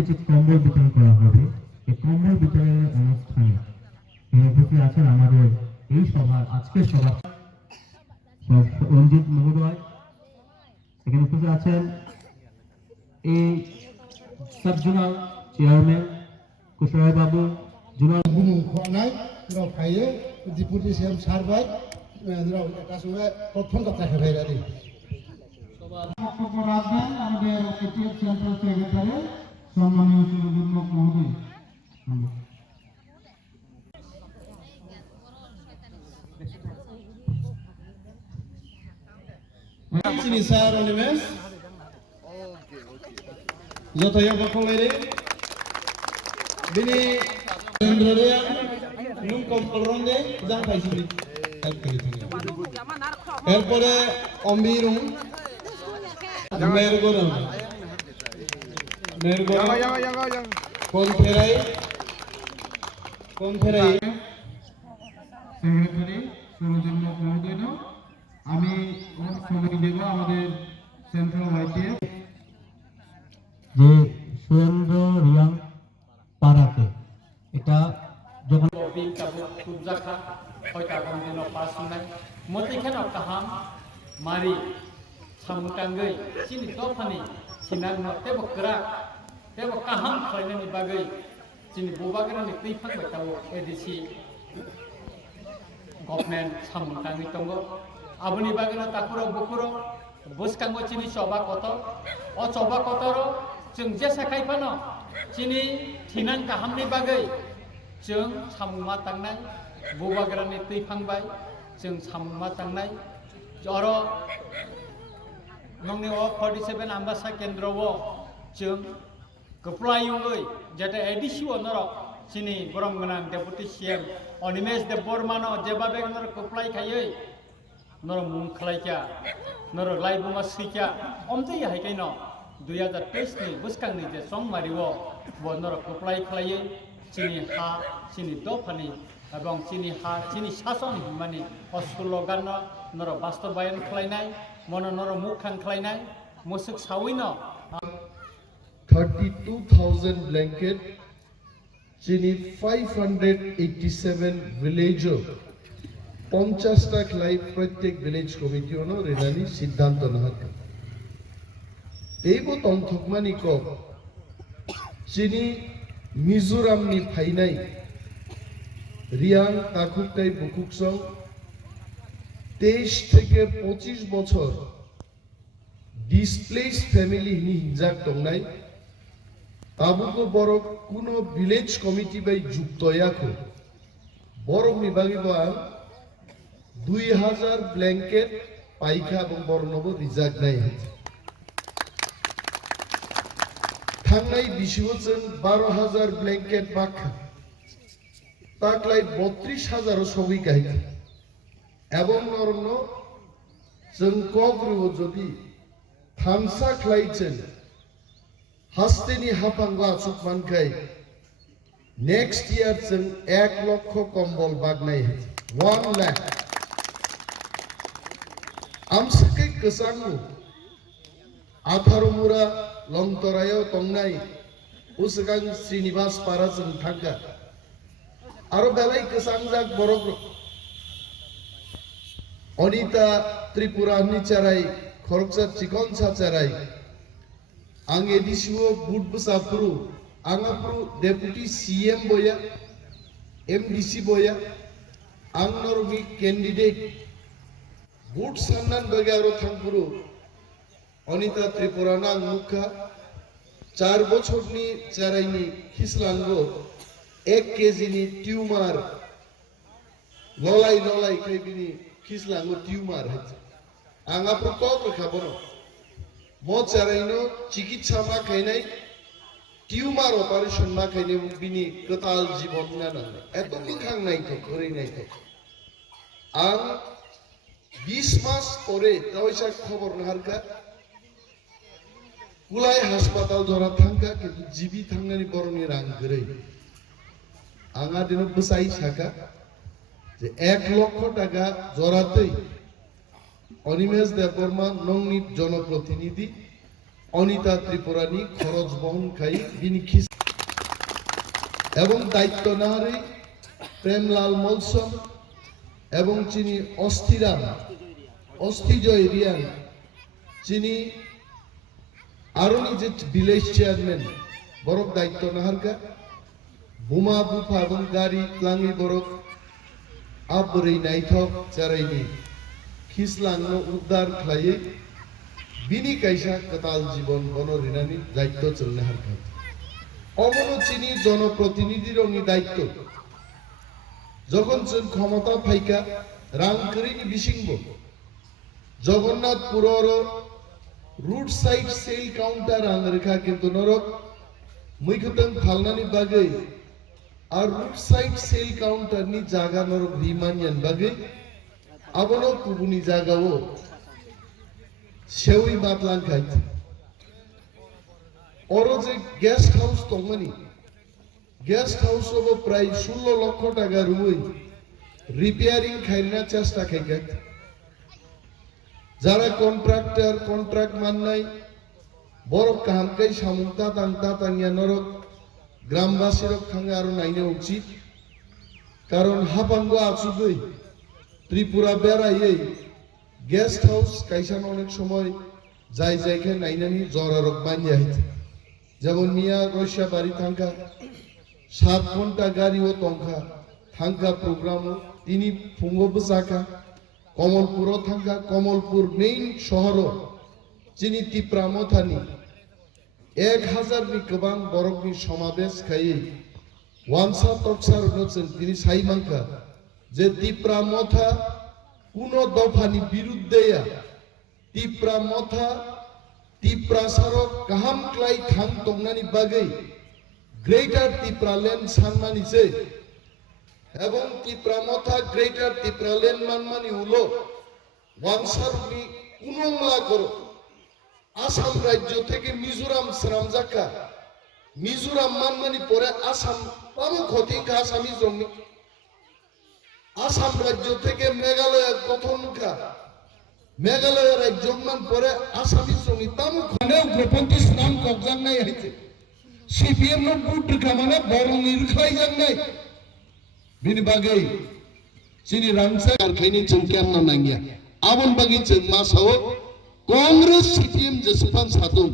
আজকে যে কম্বল বিতরণ করা হবে এই কম্বল বিতরণের অনুষ্ঠানে উপস্থিত আছেন আমাদের এই সভার আজকের সভা রঞ্জিত মহোদয়, এখানে উপস্থিত আছেন এই সাব জোনাল চেয়ারম্যান কুশল বাবু, জোনাল বুনু খনাই রাও ফাইয়ে ডিপুটি সিএম সারবাই রাও এটা সময় প্রথম কথা খেলাই রাদি বক্তব্য রাখবেন আমাদের এটিএফ সেন্ট্রাল সেক্রেটারি সম্মানীয় সুরজুন্মক মহোদয়। Sini sar unimes. Joto yang berkolere. Bini Indonesia nung kompolronde jang pai sini. Erpore ombirung mergoram. Mergoram. Konferai. Secretary সুরজুন্মক মহোদয় না আমি সবাই দেব আমাদের সেন্ট্রাল ওয়াইটিএফ যে সুরেন্দ্র রিয়াং পাড়াতে এটা যখন bakjak hoita gomdino pasunai motikhano kaham mari samutanggai chini tofani chinang no tebo krak tebo kaham khlainani bagai chini bobagrani teiphang baitawo edisi government samutangi tongo aboni bagina takuro bukuro buskango chini choba koto o choba kotoro जों जेसा खायफानो चिनि थिनान काहामनि बागै जों सामुमा तांनाय बोबाग्रानि तैफांबाय जों सामुमा तांनाय जर नंनि ओ 47 आम्बासा केन्द्रआव जों गप्लायुङै जेते ADC owner चिनि गरम गोनां डेपुटी सीएम अनिमेश देव बर्मानो जेबाबे नर गप्लाय खायै नर मुं खलायका नर लाइबुमा Saika अमते हायकायनो 2023 ni buskanni je songmariwo bonor koplai khlaiye chini ha chini dofani ebong chini ha chini sason himani oslogan nor bastobayan khlainai mono nor mukhan khlainai musuk sawino 32,000 blanket chini 587 villager 50 ta khlai प्रत्येक village committee ono renani siddhanto nahat Tebo tongthokmani ko chini Mizoram ni phainai Reang তাকুকটাই বুকুকসং 23 থেকে 25 বছর displace family নি হিজাক দংনাই তাবুকো বরক কোনো village committee by যুক্ত ইয়াকো বরক নি বাগিবা 2000 blanket পাইখা এবং বর্ণব রিজাক নাই थांनाय 20 বছর 12000 ব্ল্যাঙ্কেট বাখা তাকলাই 32000 সবই গাই এবং নরন जों কগ্রু যদি থামসা খাইছেন হাস্তেনি হাপাঙ্গা সুকমানকাই নেক্সট ইয়ার जों 1 লক্ষ কম্বল বাগনাই 1 লাখ আমসকে কসাঙ্গু 18 মুরা লংতরায়ও তংনাই উসগাং শ্রীনিবাস পারাজন থাকা আরো বেলাই কসাংজাক বরক অনিতা ত্রিপুরা নিচারাই খরকসা চিকনসা চারাই আং এডিসিও বুটবসাপ্রু আঙাপ্রু ডেপুটি সিএম বয়া এমডিসি বয়া আং নরমি ক্যান্ডিডেট বুট সান্নান বগারো থাংপুরু অনিতা ত্রিপুরা নাং মুখা 4 বছরনি চারাইনি খিসলাঙ্গো 1 কেজিনি টিউমার ললাই ললাই খাইবিনি খিসলাঙ্গো টিউমার হচ্ছে আঙা প্রকল্প খাবনো মো চারাইনো চিকিৎসা মা খাইনাই টিউমার অপারেশন মা খাইনে বিনি কতাল জীবন না না এত খাং নাই তো করে নাই তো আং 20 মাস পরে তাওইসা খবর নাহারকা কুলাই হাসপাতাল ধরা থাঙ্কা কিন্তু জিবি থাঙ্গানি বরণী রাং গরে আঙা দিন বসাই থাকা যে 1 লক্ষ টাকা জরাতেই অনিমেষ দেববর্মা নংনি জনপ্রতিনিধি অনিতা ত্রিপুরানি খরচ বহন খাই বিনি খিস এবং দায়িত্ব নাহারি প্রেমলাল মলসম এবং চিনি অস্থিজয় রিয়ান চিনি আরো নিজে ভিলেজ চেয়ারম্যান বরক দায়িত্ব নাহারকা বোমা বুফা এবং গাড়ি ক্লাঙ্গি বরক আবরি নাইথক চারাইনি খিসলাংনো উদ্ধার খাইয়ে বিনি কাইসা কতাল জীবন বনরিনানি দায়িত্ব চলনে হারকা অমনো চিনি জনপ্রতিনিধির অঙ্গি দায়িত্ব যখন ক্ষমতা ফাইকা রাং করিনি বিসিংব জগন্নাথ পুরর রুট সাইড সেল কাউন্টার আং রেখা কিন্তু নরক মুইখতং ফালনানি বাগে আর রুট সাইড সেল কাউন্টার নি জায়গা নরক রিমানিয়ান বাগে আবনো কুবুনি জায়গাও সেউই মাতলাং খাইতে ওরো যে গেস্ট হাউস তংমানি গেস্ট হাউস হবো প্রায় 16 লক্ষ টাকা রুই রিপেয়ারিং খাইনা চেষ্টা খাইকা যারা কন্ট্রাক্টর কন্ট্রাক্ট মাননাই বড় কাহামকাই সামুক্তা তাংতা তাঙ্গিয়া নরক গ্রামবাসীর খাঙ্গে আরো নাইনে উচিত কারণ হাপাঙ্গ আচুগই ত্রিপুরা বেড়াই গেস্ট হাউস কাইসান অনেক সময় যাই যাইখানে নাইনানি জরারক বানিয়ে হইতে যেমন মিয়া রসিয়া বাড়ি থাঙ্কা 7 ঘন্টা গাড়ি ও তংখা থাঙ্কা প্রোগ্রাম তিনি ফুঙ্গব চাকা কমলপুর থাঙ্কা কমলপুর মেইন শহর যিনি টিপ্রা মথানি 1000 নি গোबां বরকনি সমাবেশ খাইয়ে ওয়ানসা তকসার নছেন তিনি সাইমাঙ্কা যে টিপ্রা মথা কোন দফানি বিরুদ্ধে টিপ্রা মথা টিপ্রা সারক কাহাম ক্লাই থাং তংনানি বাগে গ্রেটার টিপ্রা ল্যান্ড সানমানিছে এবং টিপ্রা মথা গ্রেটার টিপ্রা ল্যান্ড মানমানি উলো ওয়ানসারনি কুনংলা করো আসাম রাজ্য থেকে মিজোরাম শ্রামজাকা মিজোরাম মানমানি পরে আসাম পামু খতিকা আসামি জমি আসাম রাজ্য থেকে মেঘালয় গঠনকা মেঘালয় রাজ্য মান পরে আসামি জমি তামু খনে উগ্রপন্থী নাম কবজাং নাই হইছে সিপিএম নো বুটকা মানে বড় নিরখাই জাং নাই বিনি বাগে চিনি রাংসা আর খাইনি চমকেন না নাঙ্গিয়া আবন বাগি চেং মাসাও कांग्रेस सीपीएम जेसेबां सादों